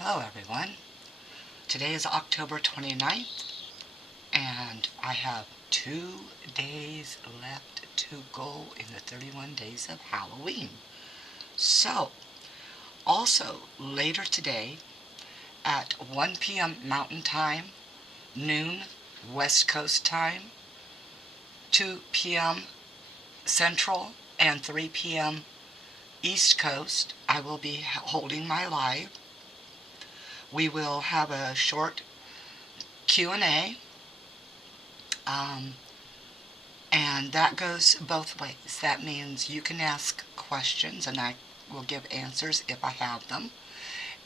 Hello everyone. Today is October 29th and I have 2 days left to go in the 31 days of Halloween. So, also later today at 1 p.m. Mountain Time, noon West Coast Time, 2 p.m. Central, and 3 p.m. East Coast, I will be holding my live. We will have a short Q&A, and that goes both ways. That means you can ask questions and I will give answers if I have them,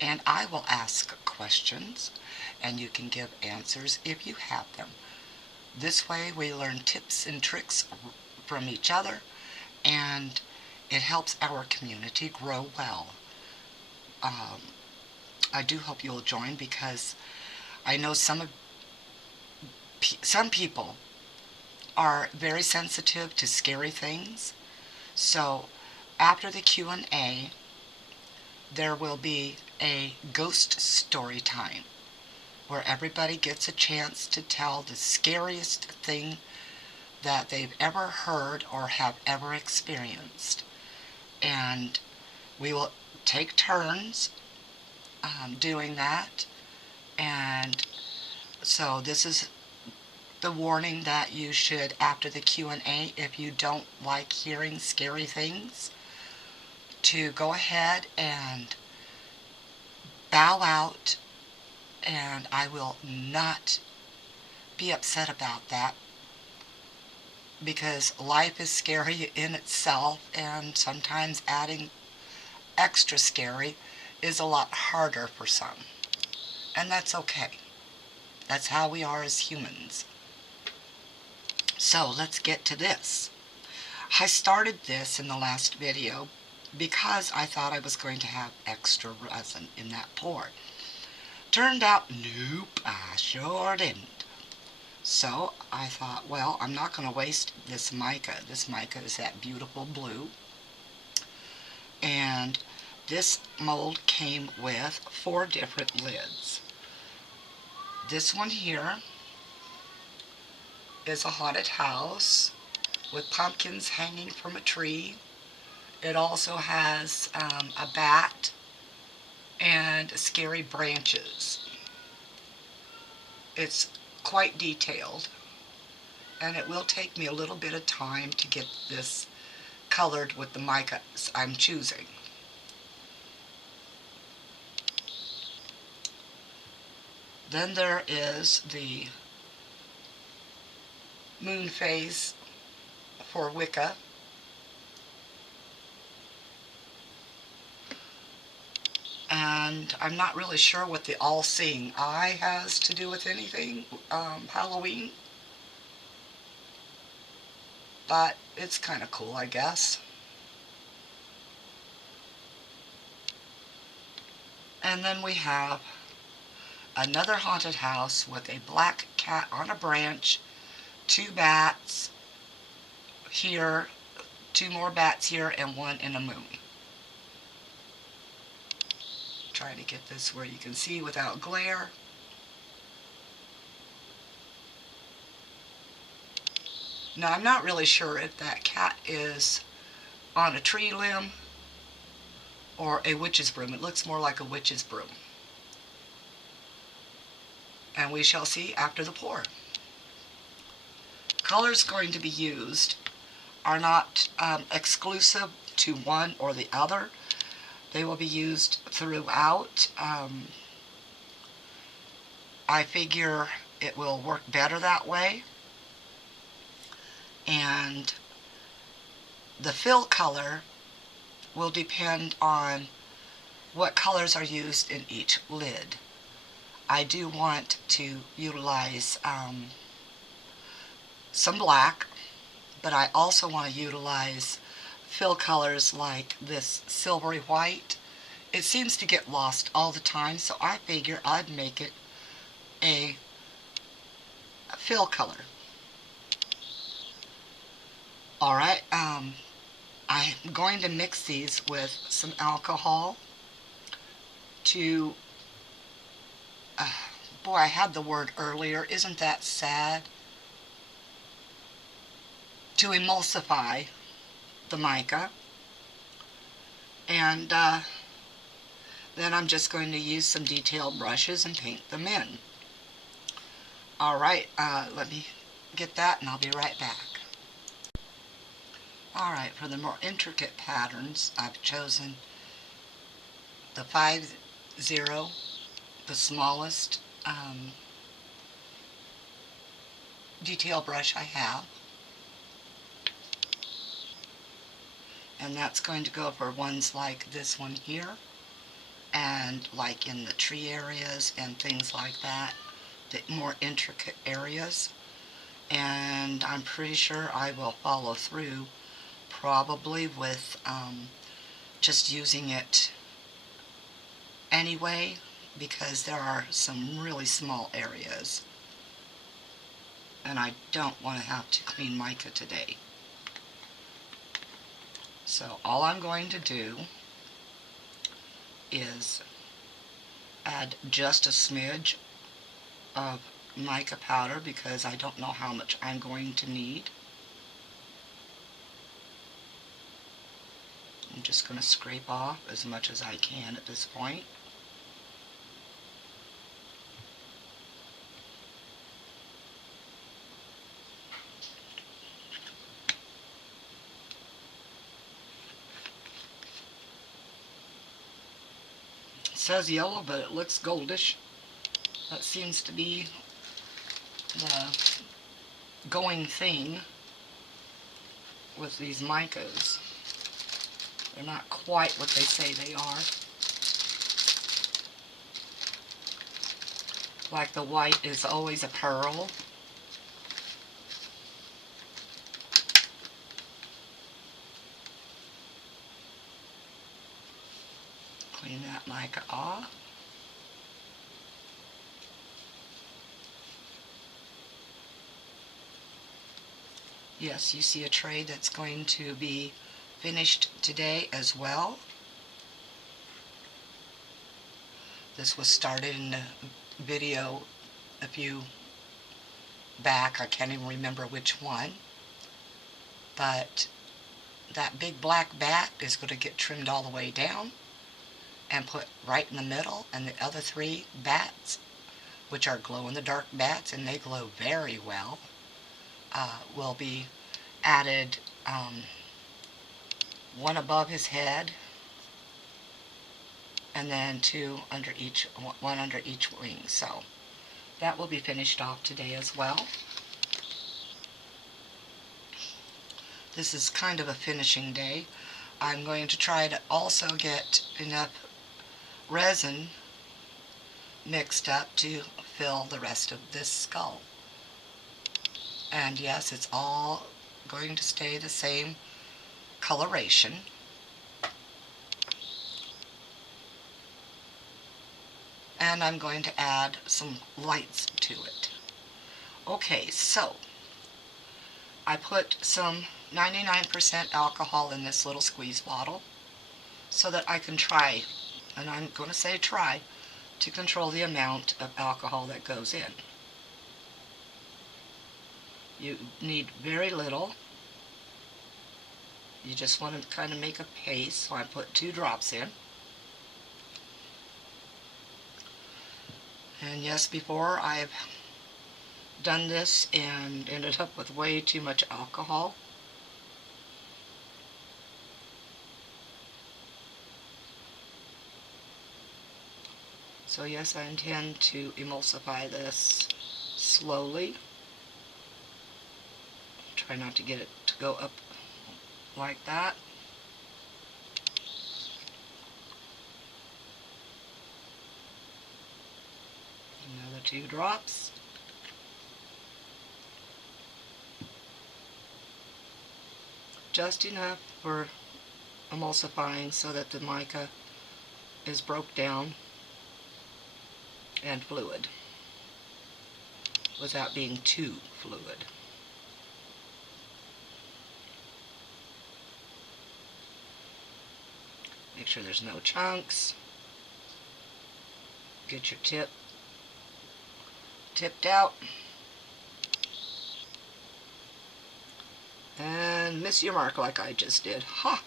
and I will ask questions and you can give answers if you have them. This way we learn tips and tricks from each other, and it helps our community grow well. I do hope you'll join, because I know some people are very sensitive to scary things. So after the Q&A, there will be a ghost story time where everybody gets a chance to tell the scariest thing that they've ever heard or have ever experienced. And we will take turns doing that. And so this is the warning that you should, after the Q&A, if you don't like hearing scary things, to go ahead and bow out, and I will not be upset about that, because life is scary in itself, and sometimes adding extra scary is a lot harder for some. And that's okay. That's how we are as humans. So let's get to this. I started this in the last video because I thought I was going to have extra resin in that pour. Turned out, nope, I sure didn't. So I thought, well, I'm not going to waste this mica. This mica is that beautiful blue. And this mold came with 4 different lids. This one here is a haunted house with pumpkins hanging from a tree. It also has a bat and scary branches. It's quite detailed, and it will take me a little bit of time to get this colored with the micas I'm choosing. Then there is the moon phase for Wicca. And I'm not really sure what the all-seeing eye has to do with anything Halloween, but it's kind of cool, I guess. And then we have another haunted house with a black cat on a branch, 2 bats here, 2 more bats here, and 1 in a moon. Try to get this where you can see without glare. Now, I'm not really sure if that cat is on a tree limb or a witch's broom. It looks more like a witch's broom. And we shall see after the pour. Colors going to be used are not exclusive to one or the other. They will be used throughout. I figure it will work better that way. And the fill color will depend on what colors are used in each lid. I do want to utilize some black, but I also want to utilize fill colors like this silvery white. It seems to get lost all the time, so I figure I'd make it a fill color. Alright, I'm going to mix these with some alcohol to Boy, I had the word earlier. Isn't that sad? To emulsify the mica. And then I'm just going to use some detail brushes and paint them in. Alright, let me get that and I'll be right back. Alright, for the more intricate patterns, I've chosen the 5-0, the smallest detail brush I have. And that's going to go for ones like this one here, and like in the tree areas and things like that, the more intricate areas. And I'm pretty sure I will follow through probably with just using it anyway, because there are some really small areas and I don't want to have to clean mica today. So all I'm going to do is add just a smidge of mica powder because I don't know how much I'm going to need. I'm just going to scrape off as much as I can at this point. It says yellow, but it looks goldish. That seems to be the going thing with these micas. They're not quite what they say they are. Like the white is always a pearl. Clean that mica off. Yes, you see a tray that's going to be finished today as well. This was started in a video a few back. I can't even remember which one. But that big black bat is going to get trimmed all the way down and put right in the middle, and the other 3 bats, which are glow-in-the-dark bats, and they glow very well, will be added, one above his head, and then 2 under each, one under each wing. So that will be finished off today as well. This is kind of a finishing day. I'm going to try to also get enough resin mixed up to fill the rest of this skull. And yes, it's all going to stay the same coloration. And I'm going to add some lights to it. Okay, so I put some 99% alcohol in this little squeeze bottle so that I can try, and I'm going to say try, to control the amount of alcohol that goes in. You need very little. You just want to kind of make a paste, so I put 2 drops in. And yes, before I've done this and ended up with way too much alcohol. So yes, I intend to emulsify this slowly. Try not to get it to go up like that. Another 2 drops. Just enough for emulsifying so that the mica is broke down and fluid without being too fluid. Make sure there's no chunks. Get your tip tipped out. And miss your mark like I just did. Ha! Huh.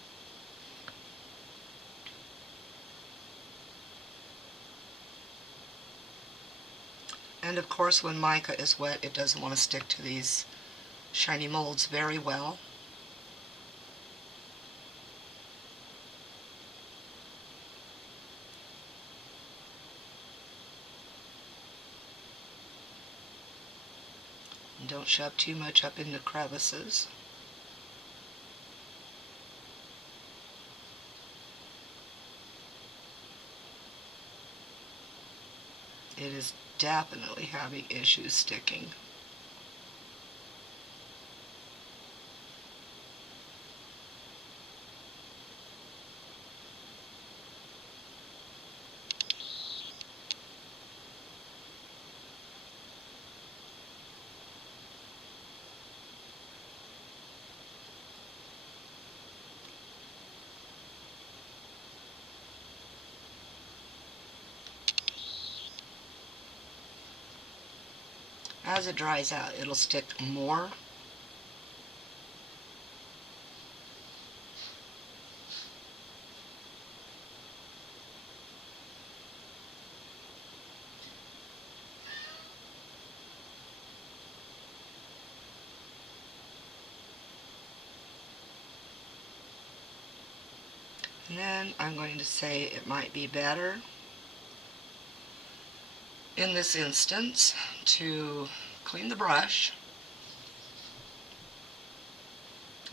And of course when mica is wet, it doesn't want to stick to these shiny molds very well. And don't shove too much up in the crevices. It is definitely having issues sticking. As it dries out, it'll stick more. And then I'm going to say it might be better in this instance to clean the brush,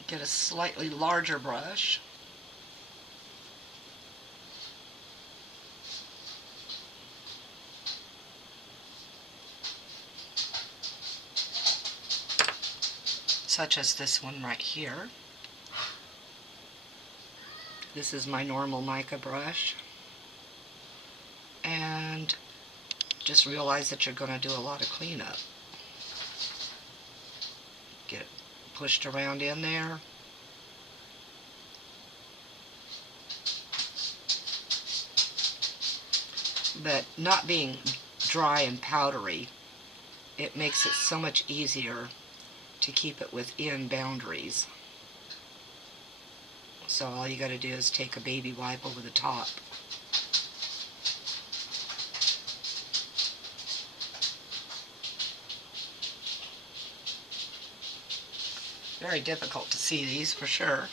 get a slightly larger brush, such as this one right here. This is my normal mica brush. And just realize that you're going to do a lot of cleanup. Get it pushed around in there. But not being dry and powdery, it makes it so much easier to keep it within boundaries. So all you got to do is take a baby wipe over the top. Very difficult to see these for sure.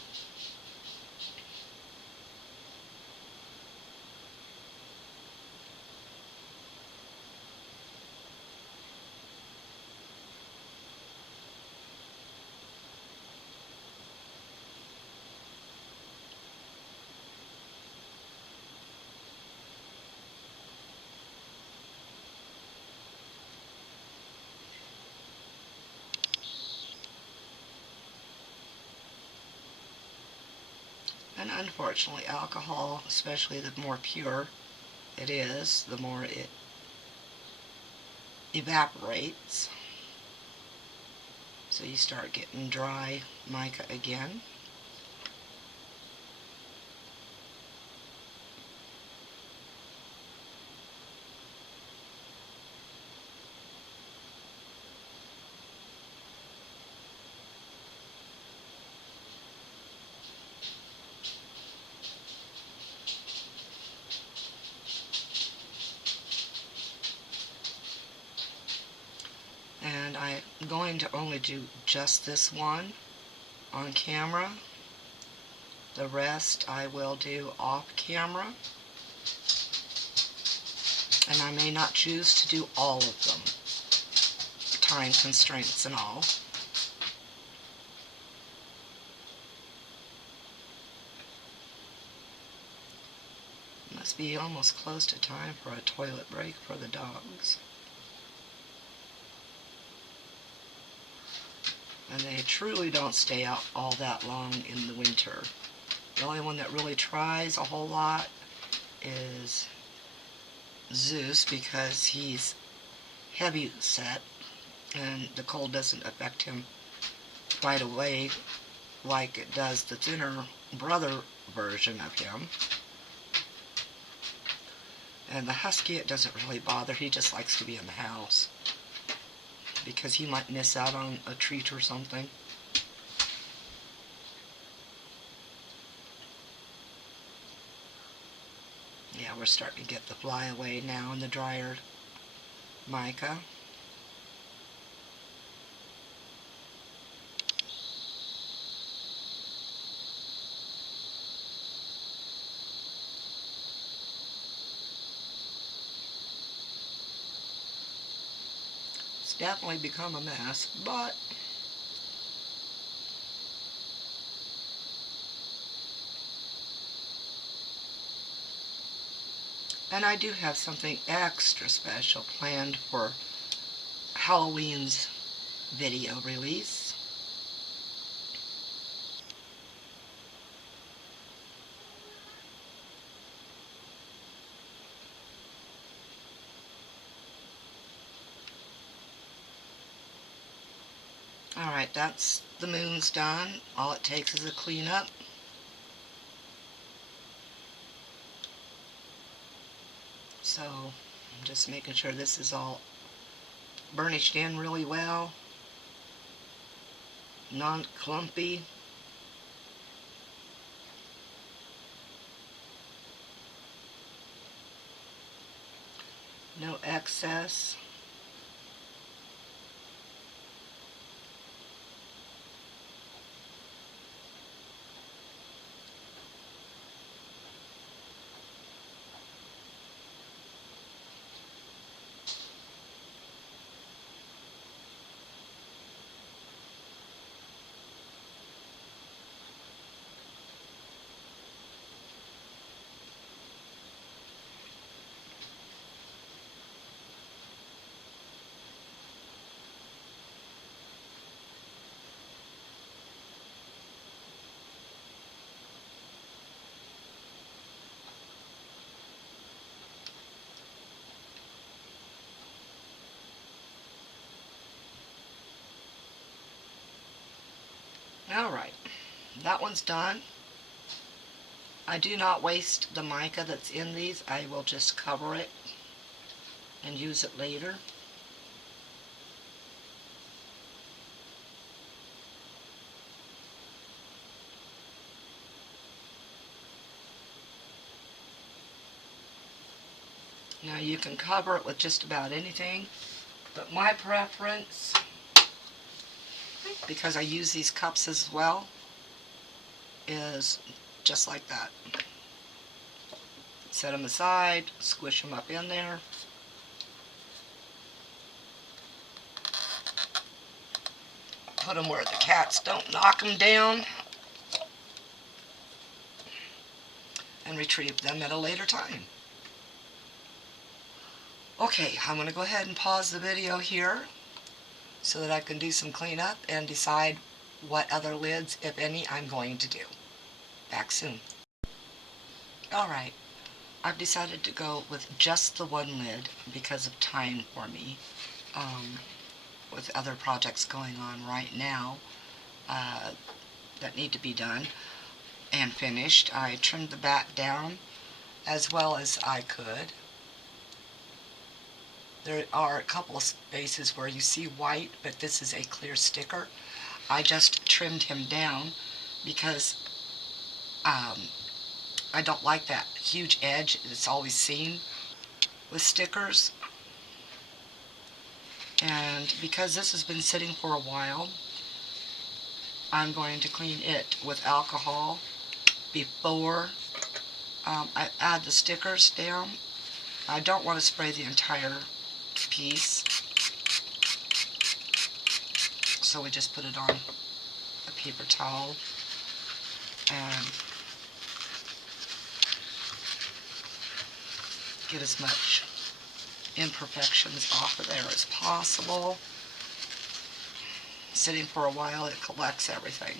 And unfortunately, alcohol, especially the more pure it is, the more it evaporates. So you start getting dry mica again. And I'm going to only do just this one on camera. The rest I will do off camera. And I may not choose to do all of them. Time constraints and all. Must be almost close to time for a toilet break for the dogs. And they truly don't stay out all that long in the winter. The only one that really tries a whole lot is Zeus, because he's heavy set and the cold doesn't affect him right away like it does the thinner brother version of him. And the husky, it doesn't really bother. He just likes to be in the house. because he might miss out on a treat or something. Yeah, we're starting to get the flyaway now in the drier mica. It's definitely become a mess, but and I do have something extra special planned for Halloween's video release. Alright, that's the moon's done. All it takes is a cleanup. So I'm just making sure this is all burnished in really well, non-clumpy. No excess. Alright, that one's done. I do not waste the mica that's in these. I will just cover it and use it later. Now you can cover it with just about anything, but my preference, because I use these cups as well, is just like that. Set them aside, squish them up in there. Put them where the cats don't knock them down, and retrieve them at a later time. Okay, I'm going to go ahead and pause the video here so that I can do some cleanup and decide what other lids, if any, I'm going to do. Back soon. Alright, I've decided to go with just the one lid because of time for me. With other projects going on right now that need to be done and finished, I trimmed the back down as well as I could. There are a couple of spaces where you see white, but this is a clear sticker. I just trimmed him down because I don't like that huge edge that's always seen with stickers. And because this has been sitting for a while, I'm going to clean it with alcohol before I add the stickers down. I don't want to spray the entire piece, so we just put it on a paper towel and get as much imperfections off of there as possible. Sitting for a while, it collects everything.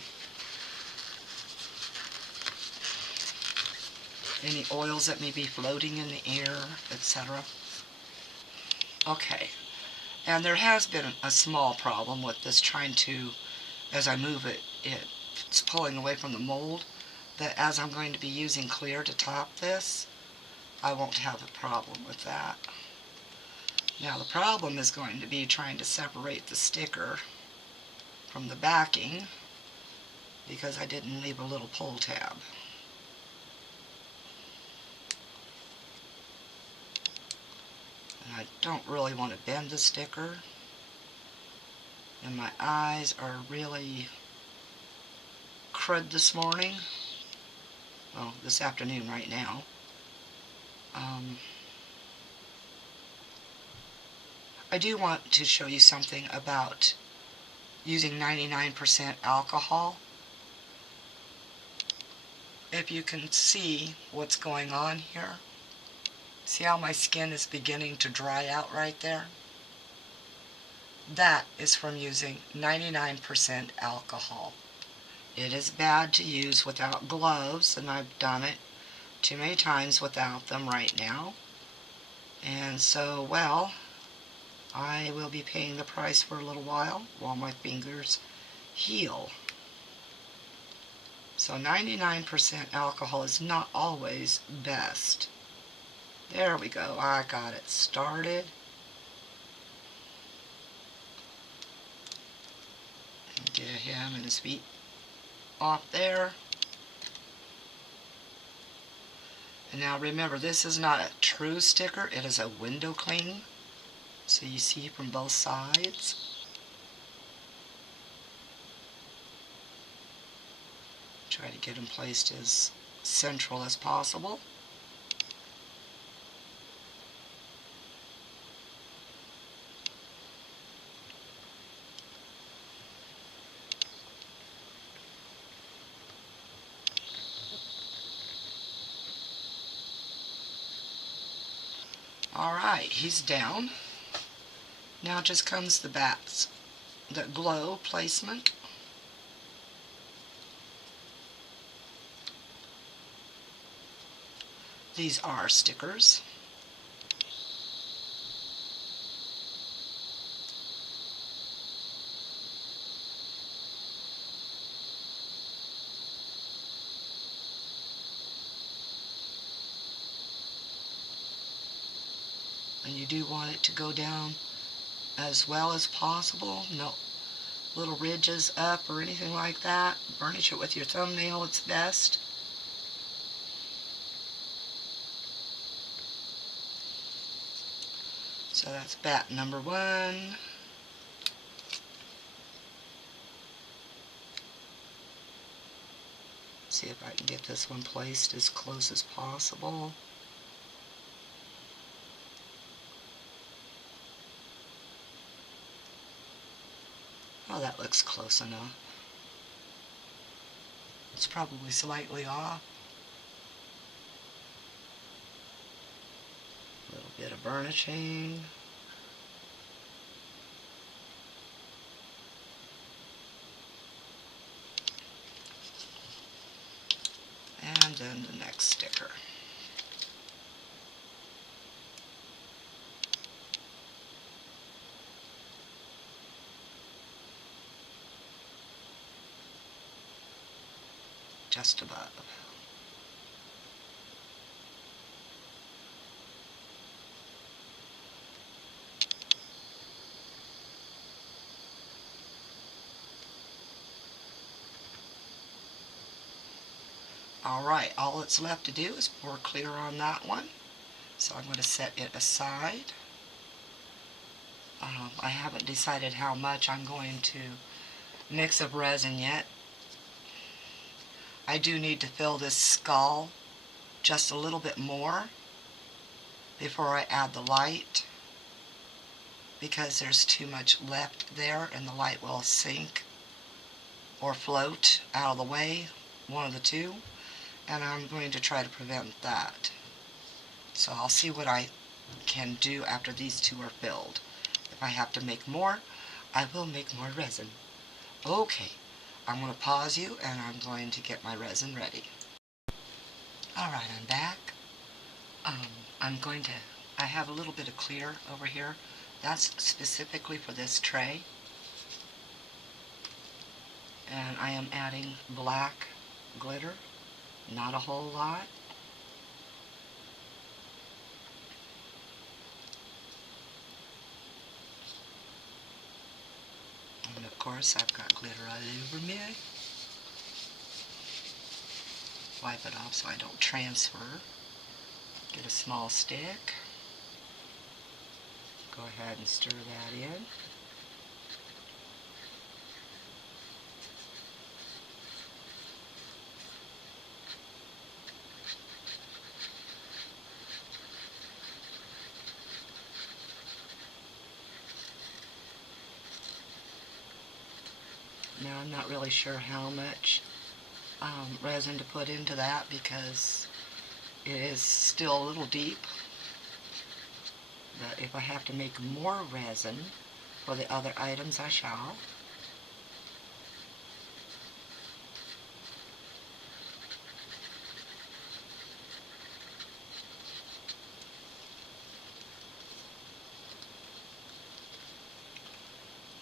Any oils that may be floating in the air, etc. Okay, and there has been a small problem with this trying to, as I move it, it's pulling away from the mold, that as I'm going to be using clear to top this, I won't have a problem with that. Now the problem is going to be trying to separate the sticker from the backing because I didn't leave a little pull tab. And I don't really want to bend the sticker, and my eyes are really crud this morning. Well, this afternoon right now. I do want to show you something about using 99% alcohol. If you can see what's going on here, see how my skin is beginning to dry out right there? That is from using 99% alcohol. It is bad to use without gloves, and I've done it too many times without them right now. And so, well, I will be paying the price for a little while my fingers heal. So 99% alcohol is not always best. There we go. I got it started. Get him and his feet off there. And now remember, this is not a true sticker. It is a window cling. So you see from both sides. Try to get them placed as central as possible. Alright, he's down. Now just comes the glow placement. These are stickers. And you do want it to go down as well as possible. No little ridges up or anything like that. Burnish it with your thumbnail, it's best. So that's bat number 1. See if I can get this one placed as close as possible. Oh, that looks close enough. It's probably slightly off. A little bit of burnishing. And then the next sticker. Just above. Alright, all it's left to do is pour clear on that one. So I'm going to set it aside. I haven't decided how much I'm going to mix of resin yet. I do need to fill this skull just a little bit more before I add the light, because there's too much left there and the light will sink or float out of the way, one of the two, and I'm going to try to prevent that. So I'll see what I can do after these two are filled. If I have to make more, I will make more resin. Okay, I'm going to pause you and I'm going to get my resin ready. Alright, I'm back. I have a little bit of clear over here. That's specifically for this tray. And I am adding black glitter, not a whole lot. course, I've got glitter all over me. Wipe it off so I don't transfer. Get a small stick. Go ahead and stir that in. Now I'm not really sure how much resin to put into that because it is still a little deep. But if I have to make more resin for the other items, I shall.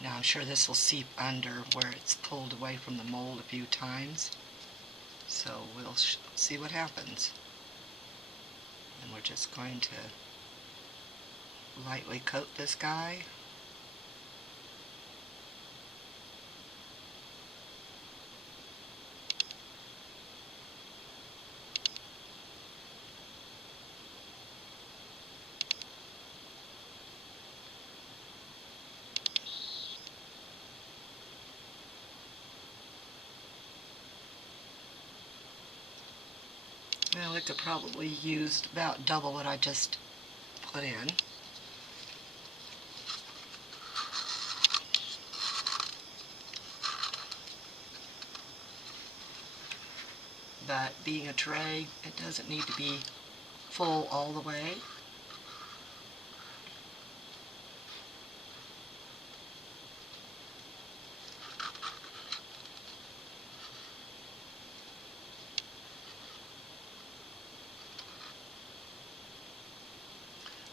Now I'm sure this will seep under where it's pulled away from the mold a few times. So we'll see what happens. And we're just going to lightly coat this guy. Well, it could probably use about double what I just put in. But being a tray, it doesn't need to be full all the way.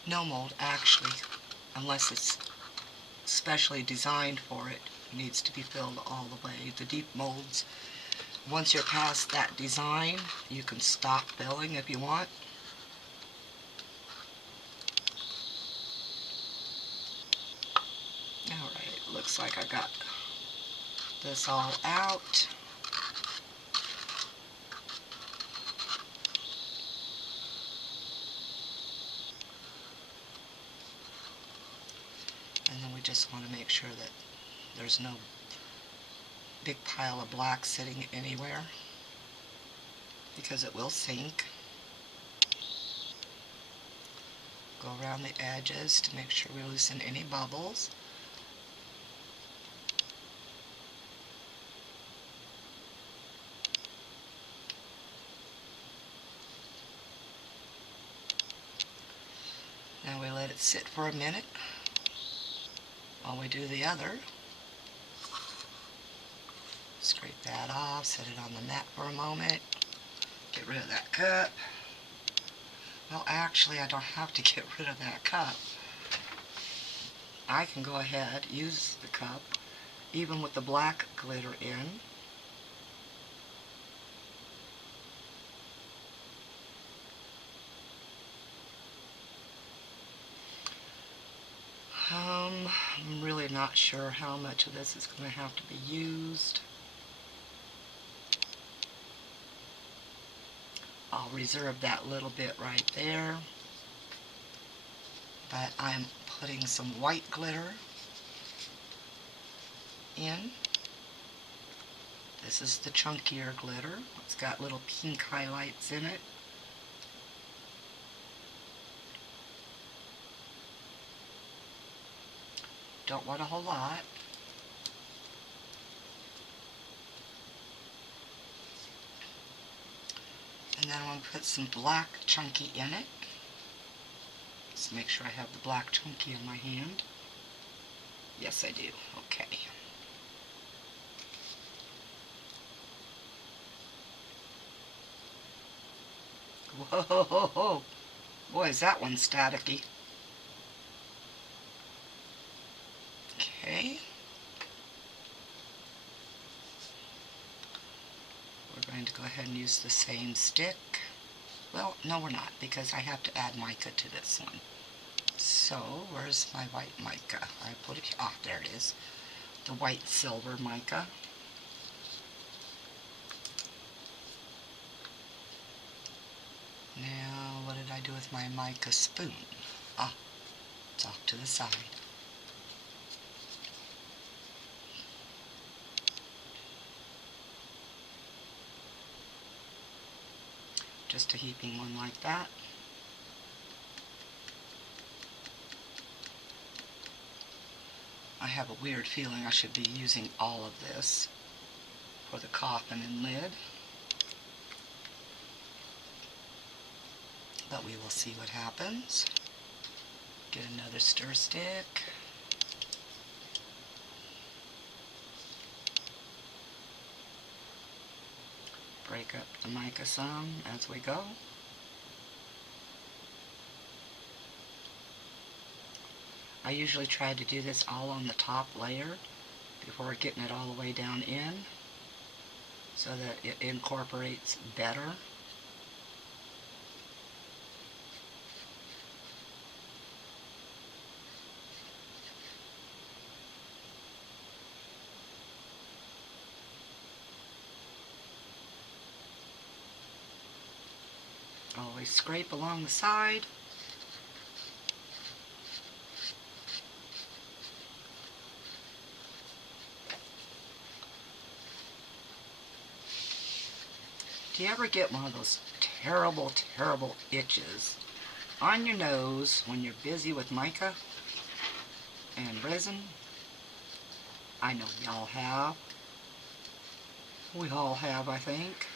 No mold, actually, unless it's specially designed for it, needs to be filled all the way. The deep molds, once you're past that design, you can stop filling if you want. Alright, looks like I got this all out. And then we just want to make sure that there's no big pile of black sitting anywhere, because it will sink. Go around the edges to make sure we loosen any bubbles. Now we let it sit for a minute while we do the other. Scrape that off, set it on the mat for a moment, get rid of that cup. Well, actually, I don't have to get rid of that cup. I can go ahead, use the cup, even with the black glitter in. I'm really not sure how much of this is going to have to be used. I'll reserve that little bit right there. But I'm putting some white glitter in. This is the chunkier glitter. It's got little pink highlights in it. Don't want a whole lot. And then I'm going to put some black chunky in it. Just make sure I have the black chunky in my hand. Yes, I do. Okay. Whoa! Boy, is that one staticky. Okay. We're going to go ahead and use the same stick. Well, no we're not, because I have to add mica to this one. So, where's my white mica? I put it, there it is. the white silver mica. Now, what did I do with my mica spoon? Ah, it's off to the side. Just a heaping one like that. I have a weird feeling I should be using all of this for the coffin and lid, but we will see what happens. Get another stir stick. Break up the mica some as we go. I usually try to do this all on the top layer before getting it all the way down in so that it incorporates better. Always scrape along the side. Do you ever get one of those terrible, terrible itches on your nose when you're busy with mica and resin? I know y'all have. We all have, I think.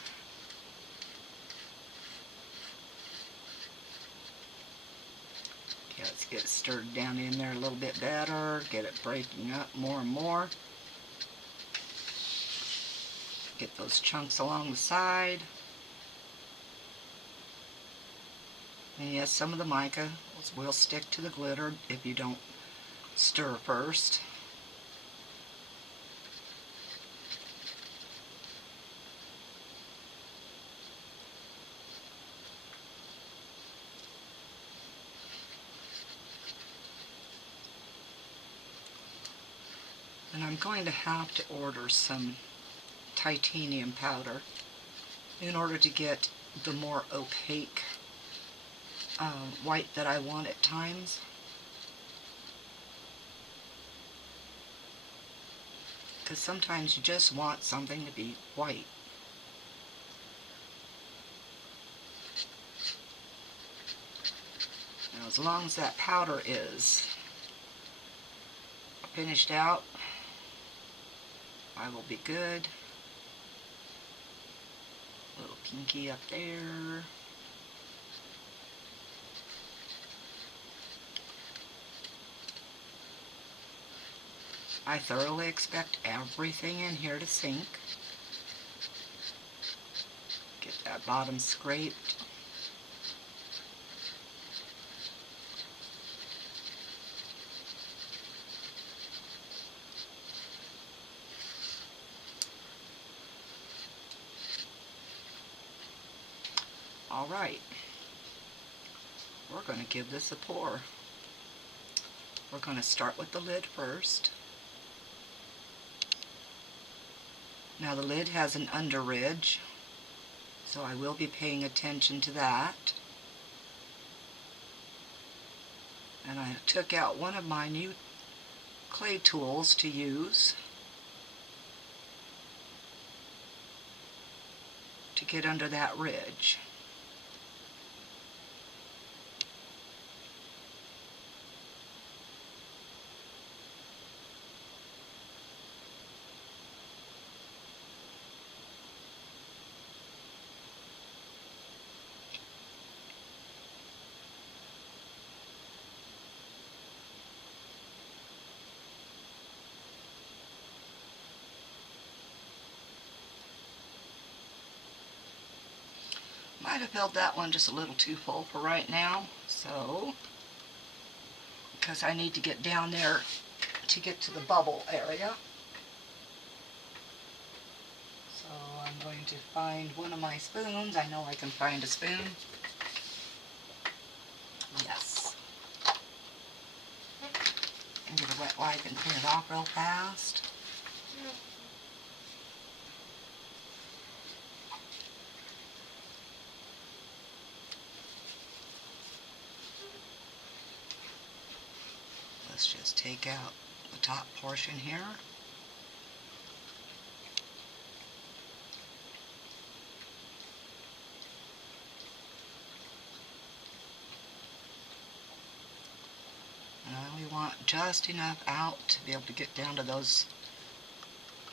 Okay, let's get it stirred down in there a little bit better. Get it breaking up more and more. Get those chunks along the side. And yes, some of the mica will stick to the glitter if you don't stir first. And I'm going to have to order some titanium powder in order to get the more opaque white that I want at times. Because sometimes you just want something to be white. Now, as long as that powder is finished out, I will be good. Little pinky up there. I thoroughly expect everything in here to sink. Get that bottom scraped. Alright, we're going to give this a pour. We're going to start with the lid first. Now the lid has an under ridge, so I will be paying attention to that. And I took out one of my new clay tools to use to get under that ridge. Might have filled that one just a little too full for right now, so because I need to get down there to get to the bubble area. So I'm going to find one of my spoons. I know I can find a spoon. Yes. And get a wet wipe and clean it off real fast. Let's just take out the top portion here. And I only want just enough out to be able to get down to those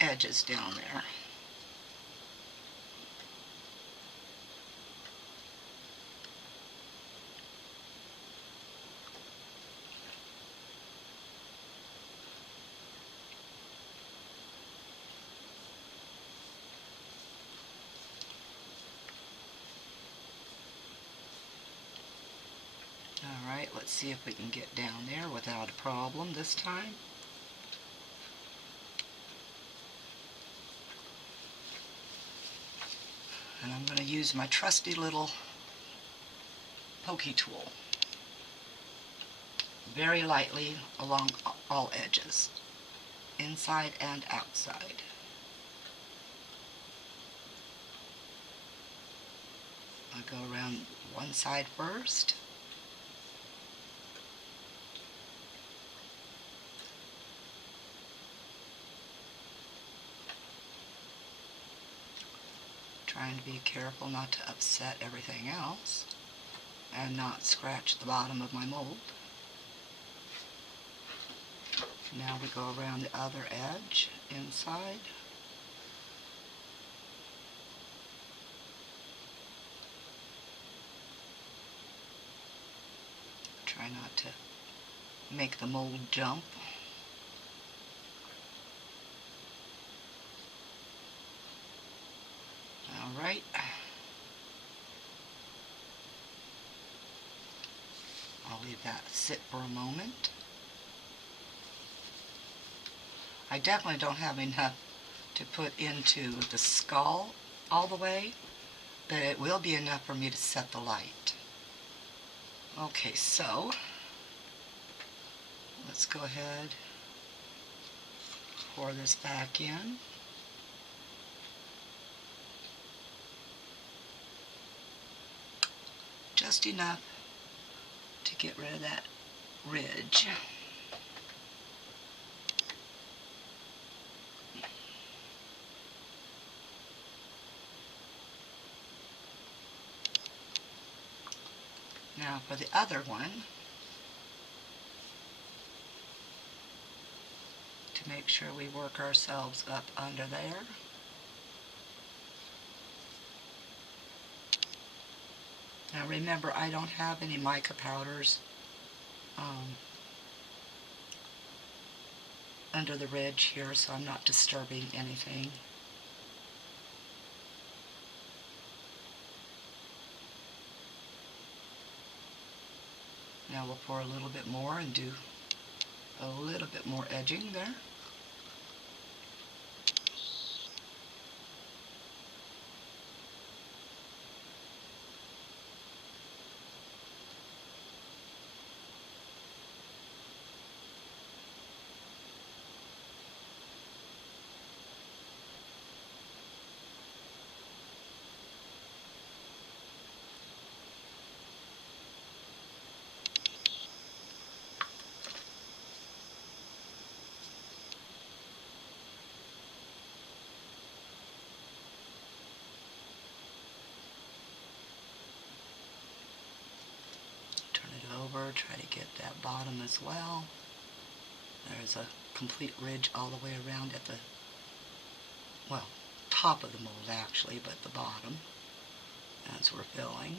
edges down there. Alright, let's see if we can get down there without a problem this time. And I'm going to use my trusty little pokey tool very lightly along all edges, inside and outside. I'll go around one side first. Trying to be careful not to upset everything else and not scratch the bottom of my mold. Now we go around the other edge inside. Try not to make the mold jump. Alright. I'll leave that sit for a moment. I definitely don't have enough to put into the skull all the way, but it will be enough for me to set the light. Okay, so let's go ahead, pour this back in. Just enough to get rid of that ridge. Now for the other one, to make sure we work ourselves up under there. Now remember, I don't have any mica powders under the ridge here, so I'm not disturbing anything. Now we'll pour a little bit more and do a little bit more edging there. Over, try to get that bottom as well. There's a complete ridge all the way around at the, well, top of the mold actually, but the bottom as we're filling.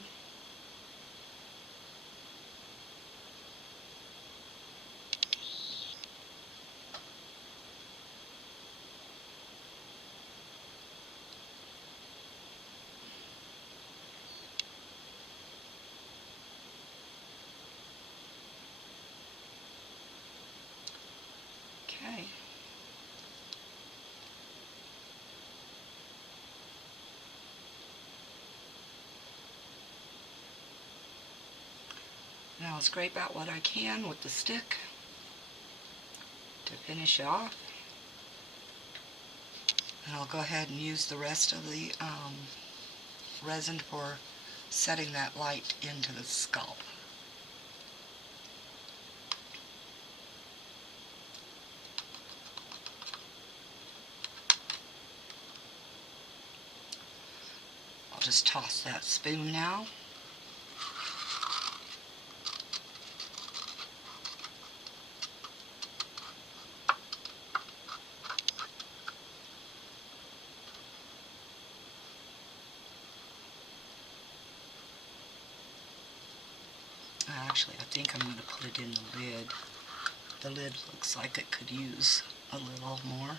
Okay. Now I'll scrape out what I can with the stick to finish off. And I'll go ahead and use the rest of the resin for setting that light into the skull. I'll just toss that spoon now. Actually, I think I'm going to put it in the lid. The lid looks like it could use a little more.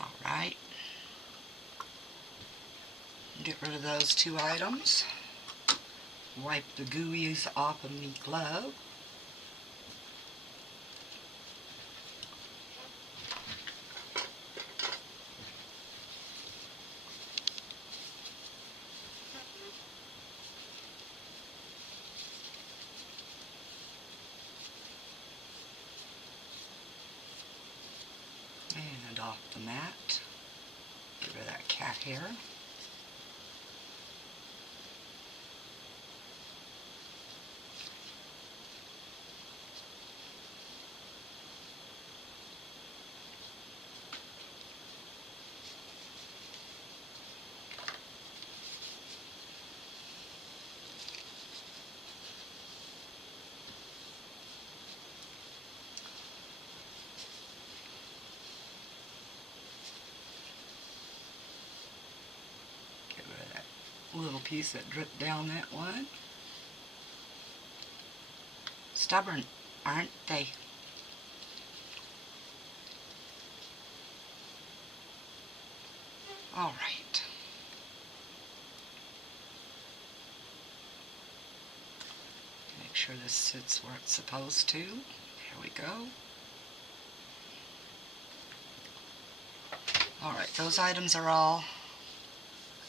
All right. Get rid of those two items. Wipe the gooeys off of my glove. And off the mat. Get rid of that cat hair. Little piece that dripped down that one. Stubborn, aren't they? All right. Make sure this sits where it's supposed to. There we go. All right, those items are all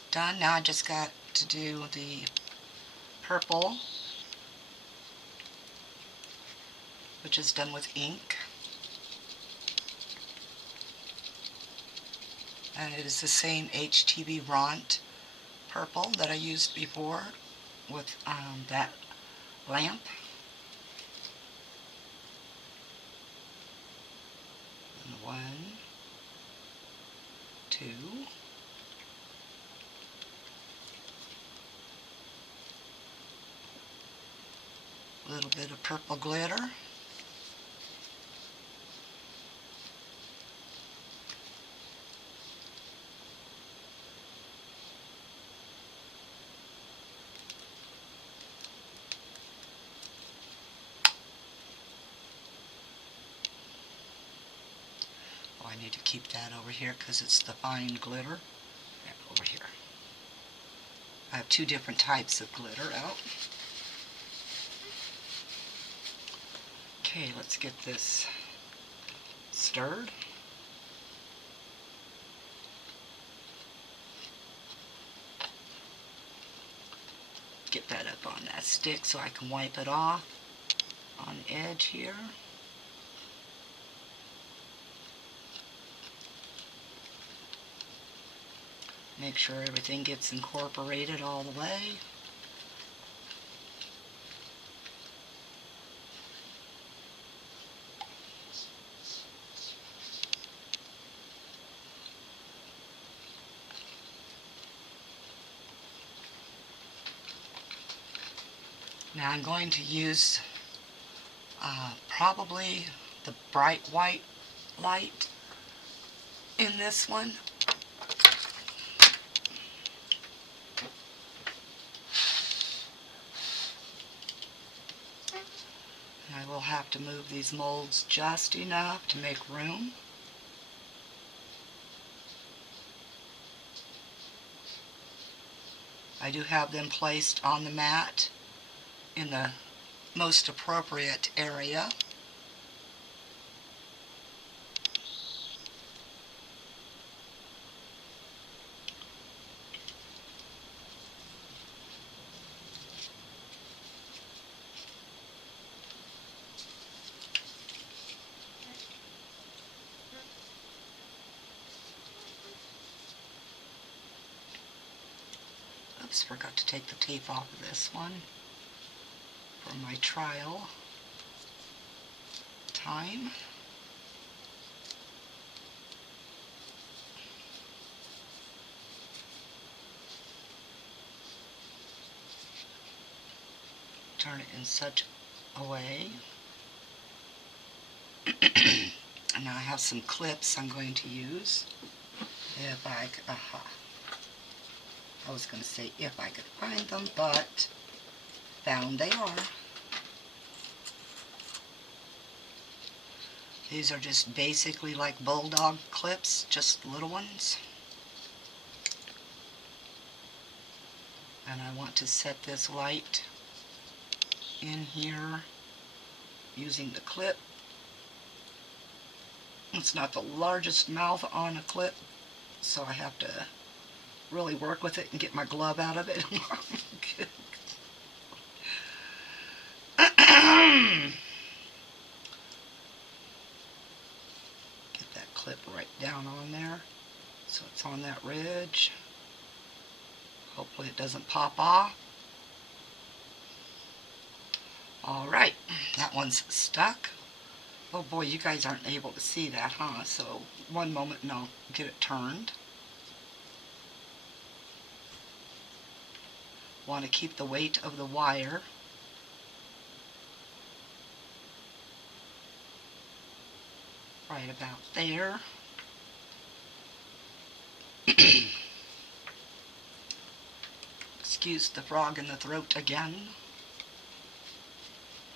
done. Now I just got to do the purple, which is done with ink. And it is the same HTV Ront purple that I used before with that lamp. And 1, 2, a little bit of purple glitter. Oh, I need to keep that over here because it's the fine glitter. Yeah, over here. I have two different types of glitter out. Okay, let's get this stirred. Get that up on that stick so I can wipe it off on the edge here. Make sure everything gets incorporated all the way. Now I'm going to use probably the bright white light in this one. And I will have to move these molds just enough to make room. I do have them placed on the mat in the most appropriate area. Oops, forgot to take the tape off of this one for my trial time. Turn it in such a way. And now I have some clips I'm going to use. If I could, I was going to say if I could find them, but found they are. These are just basically like bulldog clips, just little ones. And I want to set this light in here using the clip. It's not the largest mouth on a clip, so I have to really work with it and get my glove out of it. Get that clip right down on there so it's on that ridge. Hopefully it doesn't pop off. Alright, that one's stuck. Oh boy, you guys aren't able to see that, huh? So one moment and I'll get it turned. Want to keep the weight of the wire right about there. Excuse the frog in the throat again.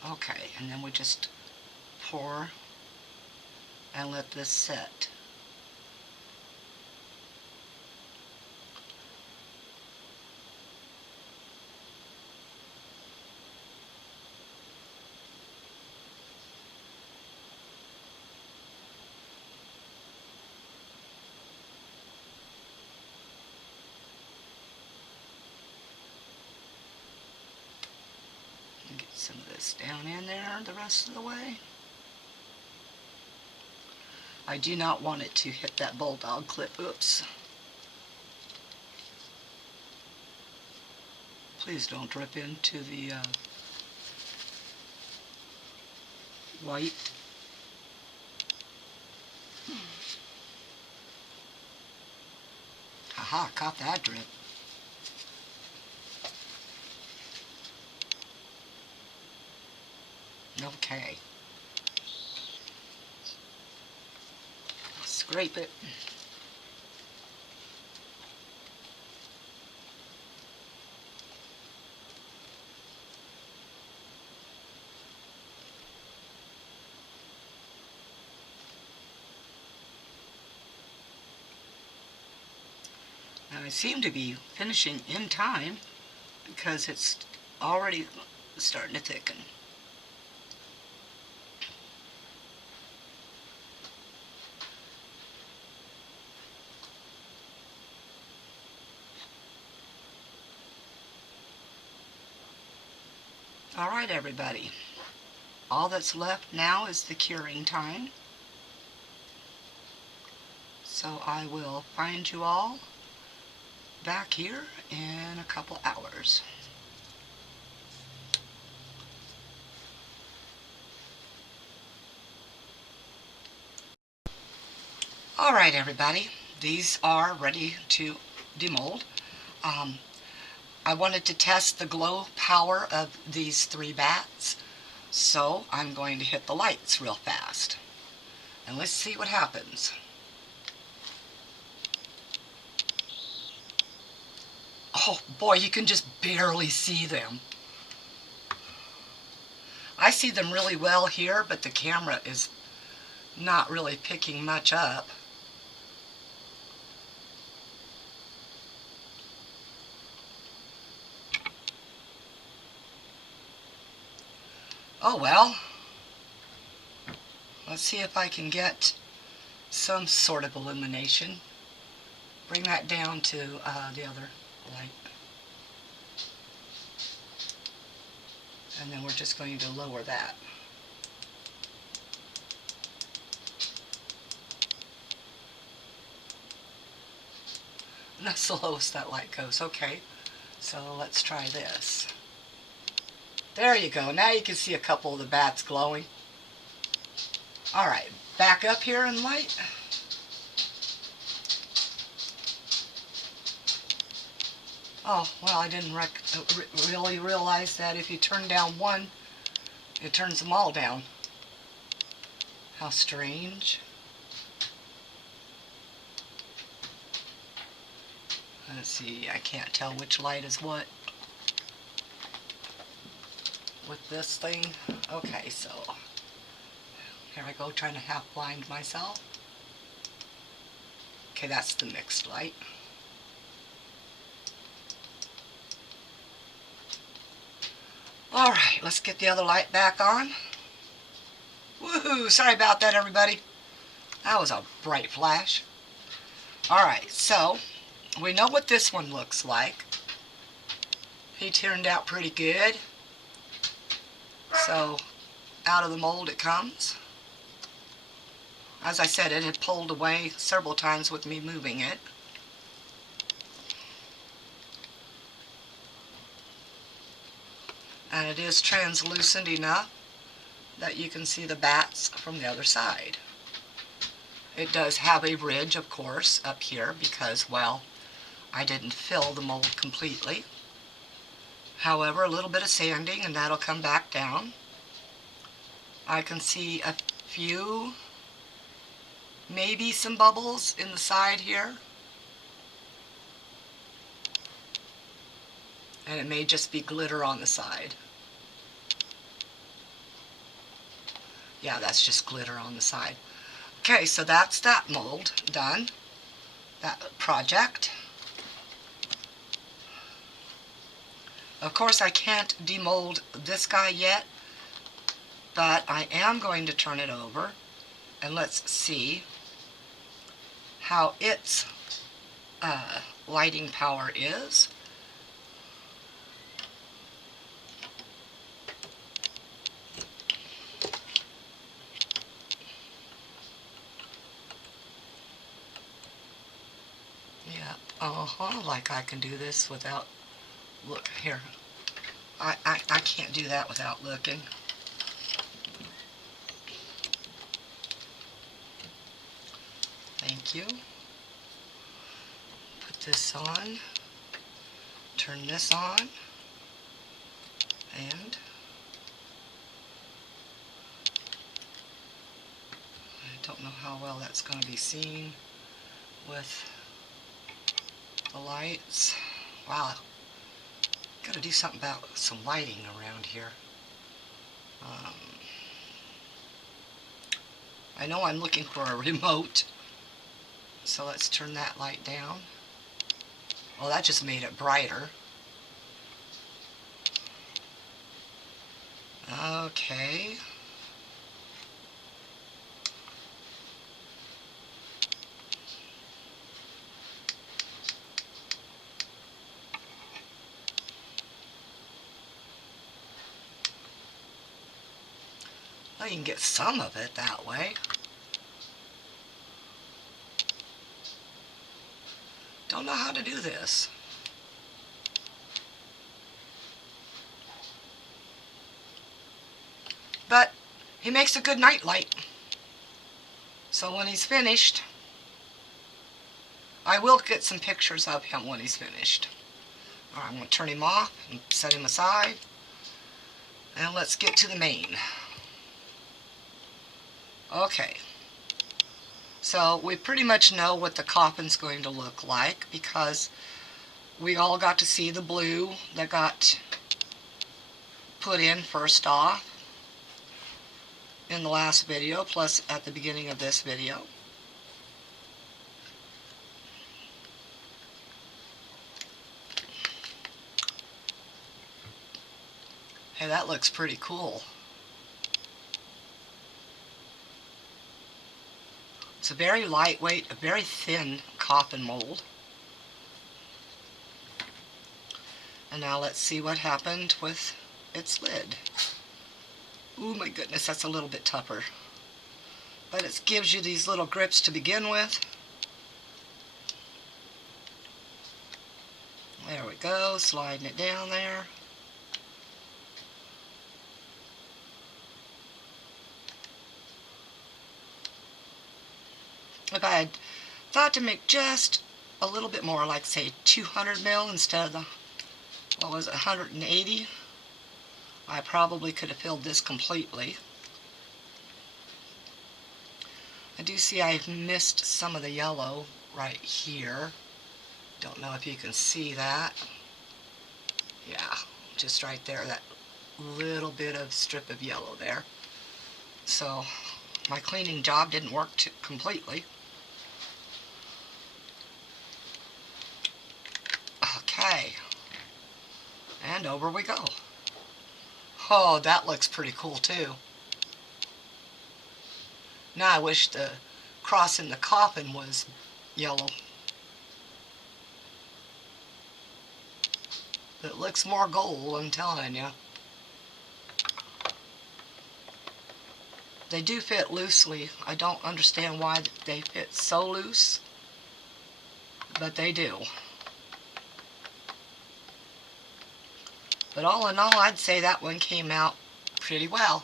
Okay, and then we just pour and let this set. Get some of this down in there the rest of the way. I do not want it to hit that bulldog clip. Oops. Please don't drip into the white. Haha, caught that drip. Okay. Scrape it. And I seem to be finishing in time because it's already starting to thicken. Alright everybody, all that's left now is the curing time. So I will find you all back here in a couple hours. Alright everybody, these are ready to demold. I wanted to test the glow power of these 3 bats, so I'm going to hit the lights real fast. And let's see what happens. Oh boy, you can just barely see them. I see them really well here, but the camera is not really picking much up. Oh well. Let's see if I can get some sort of illumination. Bring that down to the other light. And then we're just going to lower that. And that's the lowest that light goes. Okay, So let's try this. There you go. Now you can see a couple of the bats glowing. Alright, back up here in light. Oh, well, I didn't really realize that if you turn down one, it turns them all down. How strange. Let's see, I can't tell which light is what with this thing. Okay, so here I go trying to half blind myself. Okay, that's the mixed light. Alright, let's get the other light back on. Woohoo! Sorry about that, everybody. That was a bright flash. Alright, so we know what this one looks like. He turned out pretty good. So, out of the mold it comes. As I said, it had pulled away several times with me moving it. And it is translucent enough that you can see the bats from the other side. It does have a ridge, of course, up here because, well, I didn't fill the mold completely. However, a little bit of sanding and that'll come back down. I can see a few, maybe some bubbles in the side here. And it may just be glitter on the side. Yeah, that's just glitter on the side. Okay, so that's that mold done, that project. Of course, I can't demold this guy yet, but I am going to turn it over and let's see how its lighting power is. Like I can do this without, look here, I can't do that without looking. Thank you. Put this on, turn this on, and I don't know how well that's going to be seen with the lights. Wow, got to do something about some lighting around here. I know I'm looking for a remote, so let's turn that light down. Well, that just made it brighter. Okay. Well, you can get some of it that way. Don't know how to do this. But he makes a good night light. So when he's finished, I will get some pictures of him when he's finished. All right, I'm going to turn him off and set him aside. And let's get to the main. Okay. So we pretty much know what the coffin's going to look like because we all got to see the blue that got put in first off in the last video, plus at the beginning of this video. Hey, that looks pretty cool. It's a very lightweight, a very thin coffin mold. And now let's see what happened with its lid. Ooh, my goodness, that's a little bit tougher. But it gives you these little grips to begin with. There we go, sliding it down there. If I had thought to make just a little bit more, like say 200 mil instead of the, what was it, 180, I probably could have filled this completely. I do see I've missed some of the yellow right here. Don't know if you can see that. Yeah, just right there, that little bit of strip of yellow there. So my cleaning job didn't work completely. Okay, and over we go. Oh, that looks pretty cool too. Now I wish the cross in the coffin was yellow. It looks more gold, I'm telling you. They do fit loosely. I don't understand why they fit so loose, but they do. But all in all, I'd say that one came out pretty well.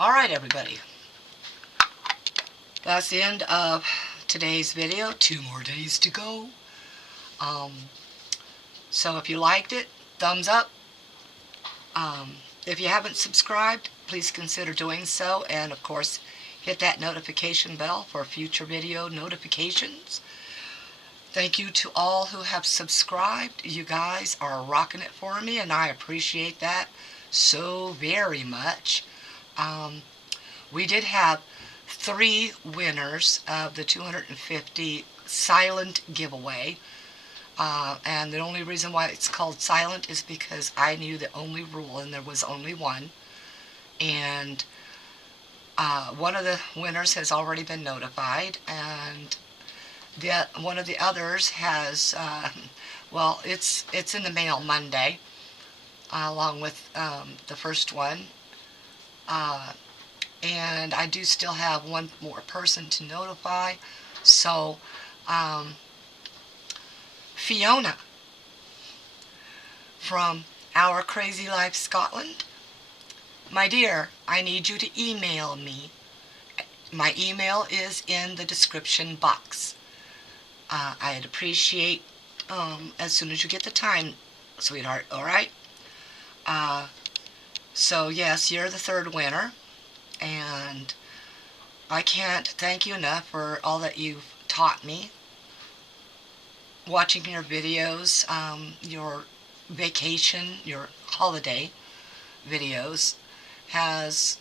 Alright, everybody. That's the end of today's video. 2 more days to go. So if you liked it, thumbs up. If you haven't subscribed, please consider doing so. And of course, hit that notification bell for future video notifications. Thank you to all who have subscribed. You guys are rocking it for me, and I appreciate that so very much. We did have 3 winners of the 250 silent giveaway. And the only reason why it's called silent is because I knew the only rule, and there was only one. And one of the winners has already been notified, and one of the others has, well, it's in the mail Monday, along with the first one. And I do still have one more person to notify. So, Fiona from Our Crazy Life Scotland, my dear, I need you to email me. My email is in the description box. I'd appreciate as soon as you get the time, sweetheart, alright? So yes, you're the 3rd winner, and I can't thank you enough for all that you've taught me. Watching your videos, your vacation, your holiday videos has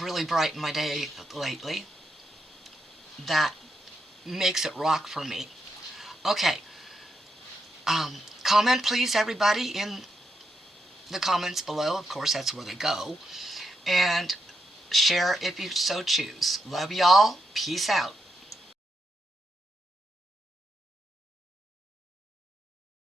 really brightened my day lately. That makes it rock for me. Okay, comment please, everybody, in the comments below. Of course, that's where they go. And share if you so choose. Love y'all. Peace out.